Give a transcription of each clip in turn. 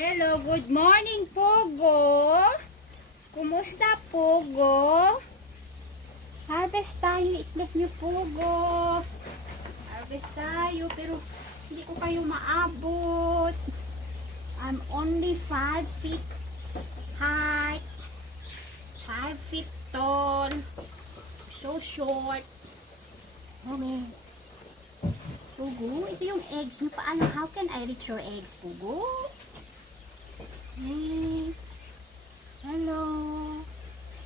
Hello, good morning, Pogo. Kumusta, Pogo? Harvest tayo ng itlog niyo, Pogo. Harvest tayo, pero hindi ko kayo maabot. I'm only 5 feet high, 5 feet tall, so short. Okay. Pogo, ito yung eggs niyo. Paano? How can I reach your eggs, Pogo? Hey. Hello.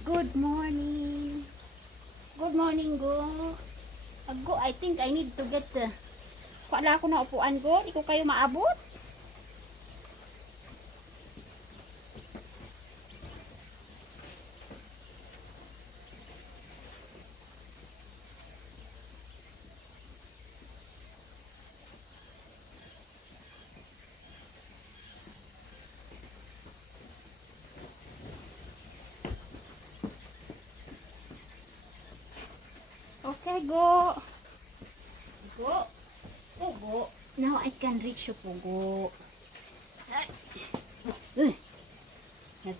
Good morning. Good morning, go. Go, I think I need to get the... Wala ko na upuan, go. Hindi ko kayo maabot. Okay, go. Go. Pogo. Now I can reach you, Pogo.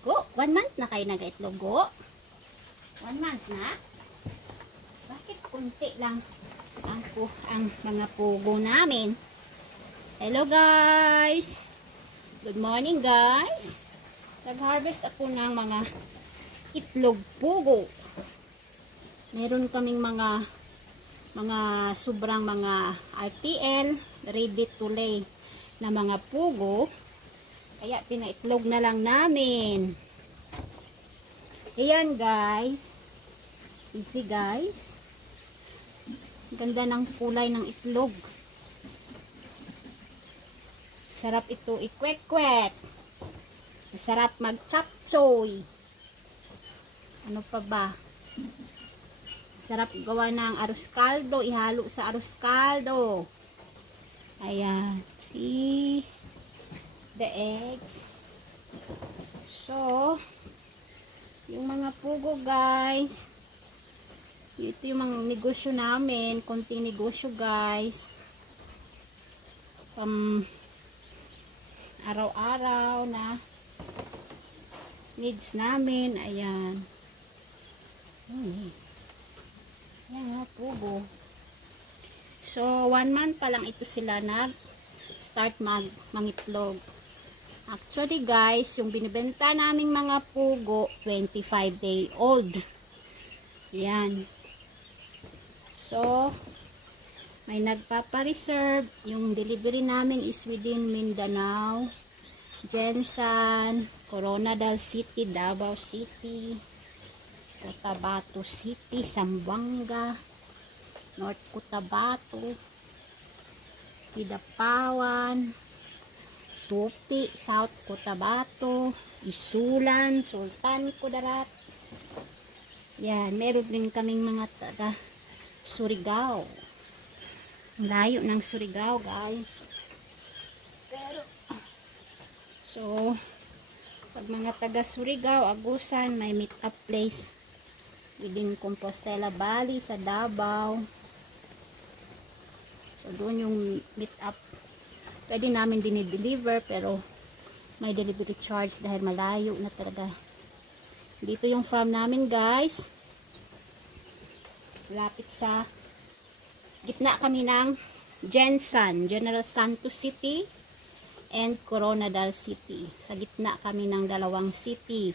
Go. 1 month na kayo nag-itlog, go. 1 month na? Bakit kunti lang ang mga pugo namin? Hello, guys. Good morning, guys. Nag-harvest ako ng mga itlog pugo. Meron kaming mga sobrang mga RTL ready to lay na mga pugo, kaya pinaitlog na lang namin. Ayan, guys, easy, guys. Ganda ng kulay ng itlog, sarap ito ikwek-kwek, sarap mag-chapchoy. Ano pa ba? Sarap gawa ng arroz caldo, ihalo sa arroz caldo. Ayan, see the eggs. So, yung mga pugo, guys, ito yung mga negosyo namin, konting negosyo, guys. Araw-araw na needs namin. Ayan. Yan nga, pugo. So, 1 month pa lang ito sila nag-start mangitlog. Actually, guys, yung binibenta naming mga pugo, 25-day-old. Yan. So, may nagpapa-reserve. Yung delivery namin is within Mindanao, Jensan, Coronadal City, Davao City, Cotabato City, Zamboanga, North Cotabato, Kidapawan, Tupi, South Cotabato, Isulan, Sultan Kudarat. Yan, meron din kaming mga taga Surigao. Layo ng Surigao, guys. Pero, so, pag mga taga Surigao, Agusan, may meet up place within Compostela Valley sa Davao. So doon yung meet up. Pwede namin dinideliver, pero may delivery charge dahil malayo na talaga. Dito yung farm namin, guys. Lapit sa gitna kami ng Jensan, General Santos City and Coronadal City. Sa gitna kami ng dalawang city.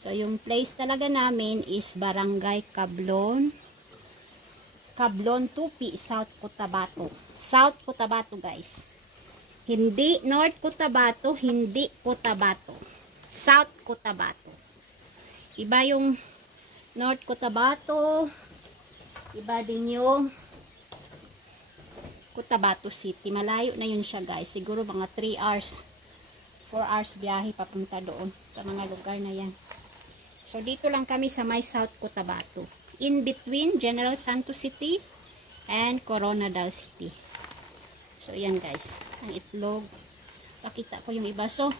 So, yung place talaga namin is Barangay Cablon, Tupi, South Cotabato. South Cotabato, guys. Hindi North Cotabato, hindi Cotabato. South Cotabato. Iba yung North Cotabato, iba din yung Cotabato City. Malayo na yun siya, guys. Siguro mga 3 hours, 4 hours biyahe papunta doon sa mga lugar na yan. So, dito lang kami sa may South Cotabato. In between General Santos City and Coronadal City. So, yan, guys. Ang itlog. Pakita ko yung iba. So,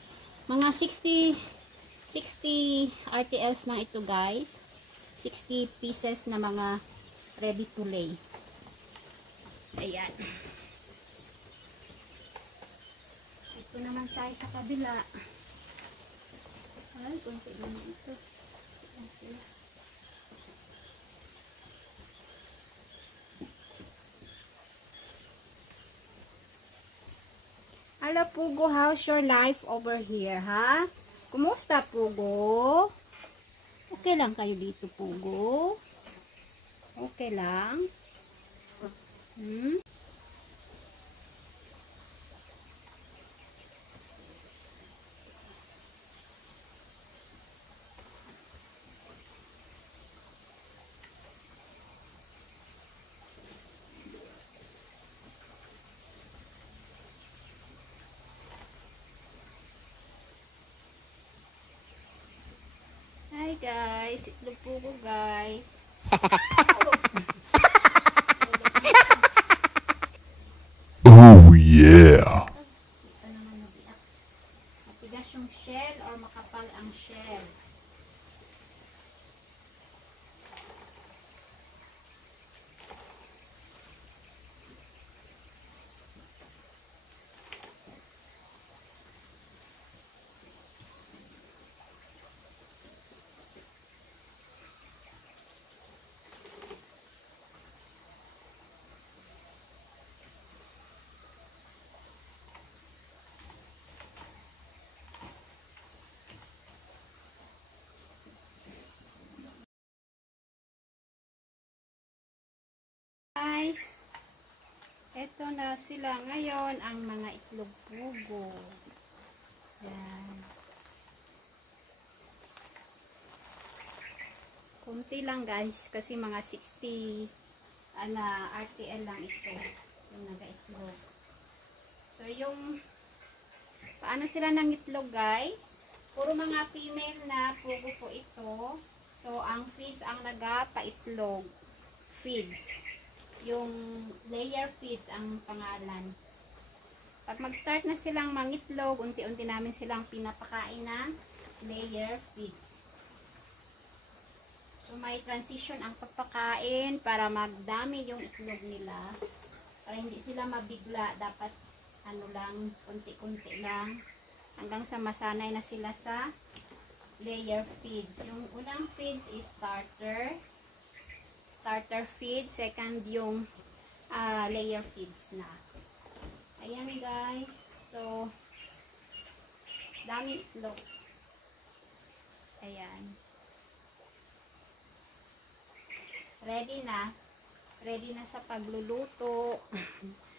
mga 60 RTLs na ito, guys. 60 pieces na mga ready to lay. Ayan. Ito naman tayo sa kabila. Ay, konti lang ito. Ayan sila. Hello, Pugo. How's your life over here, ha? Kumusta, Pugo? Okay lang kayo dito, Pugo? Okay lang? Hmm? Hi guys, itlog Pugo guys. Oh yeah. Ito naman nabiyak. Matigas yung shell or makapal ang shell. Guys, eto na sila ngayon ang mga itlog Pugo. Yan. Kunti lang guys kasi mga 60 RTL lang ito yung naga-itlog. So yung paano sila ng itlog guys, puro mga female na Pugo po ito. So ang feeds ang nagapaitlog, feeds. Yung layer feeds ang pangalan. Pag mag-start na silang mangitlog, unti-unti namin silang pinapakain ng layer feeds. So may transition ang pagpakain para magdami yung itlog nila. Para hindi sila mabigla, dapat ano lang, kunti-kunti lang. Hanggang sa masanay na sila sa layer feeds. Yung unang feeds is starter feed, second yung layer feeds na. Ayan guys, so dami itlog. Ayan, ready na sa pagluluto.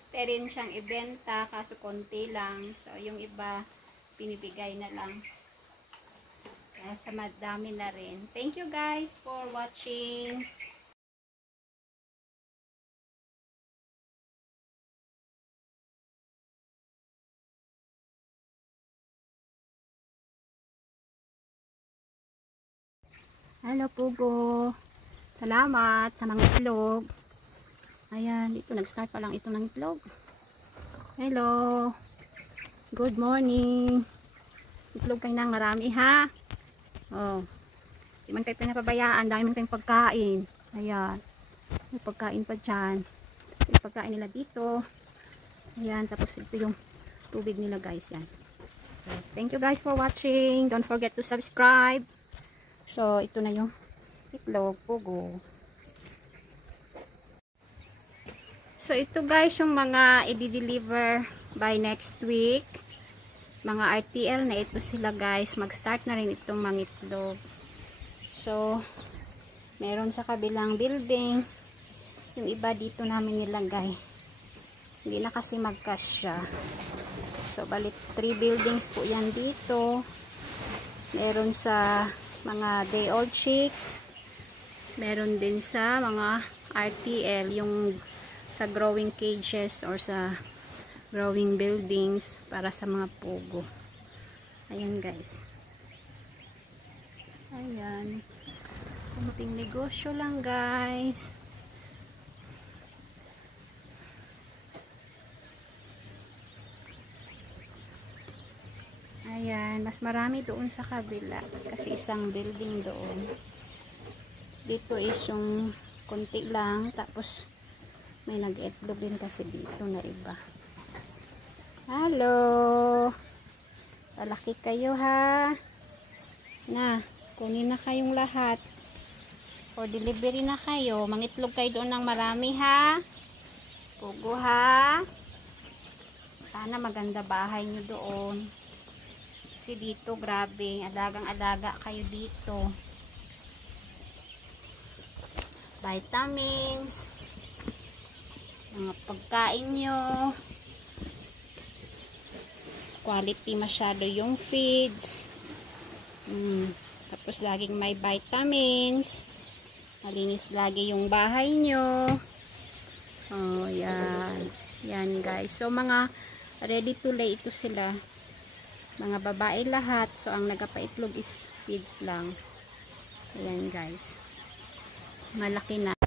Pwede rin siyang ibenta kaso konti lang, so yung iba pinibigay na lang kaya sa madami na rin. Thank you guys for watching. Hello Pugo. Salamat sa mga itlog. Ayan, dito nag-start pa lang ito ng itlog. Hello. Good morning. Itlog kayo ng marami ha. Oh. Di man kayo pinapabayaan, dahil man kayong pagkain. Ayan. May pagkain pa dyan. May pagkain nila dito. Ayan, tapos ito yung tubig nila guys. Yan. So, thank you guys for watching. Don't forget to subscribe. So, ito na yung itlog Pugo. So, ito guys yung mga i-deliver by next week. Mga RTL na ito sila guys. Mag-start na rin itong mga itlog. So, meron sa kabilang building. Yung iba dito namin nilagay. Hindi na kasi magkasya. So, balik 3 buildings po yan dito. Meron sa mga day old chicks, meron din sa mga RTL, yung sa growing cages or sa growing buildings para sa mga Pugo. Ayan guys, ayan, kunting negosyo lang guys. Ayan, mas marami doon sa kabila kasi isang building doon. Dito is yung konti lang, tapos may nag-itlog din kasi dito na iba. Hello. Palaki kayo ha. Na, kunin na kayong lahat. For delivery na kayo. Mangitlog kayo doon ng marami ha. Pugo ha. Sana maganda bahay nyo doon. Kasi dito, grabe. Alagang-alaga kayo dito. Vitamins. Mga pagkain nyo. Quality masyado yung feeds. Tapos laging may vitamins. Malinis lagi yung bahay nyo. Oh, yan. Yan guys. So, mga ready to lay ito sila. Mga babae lahat. So, ang nagpapaitlog is feeds lang. Ayan guys. Malaki na.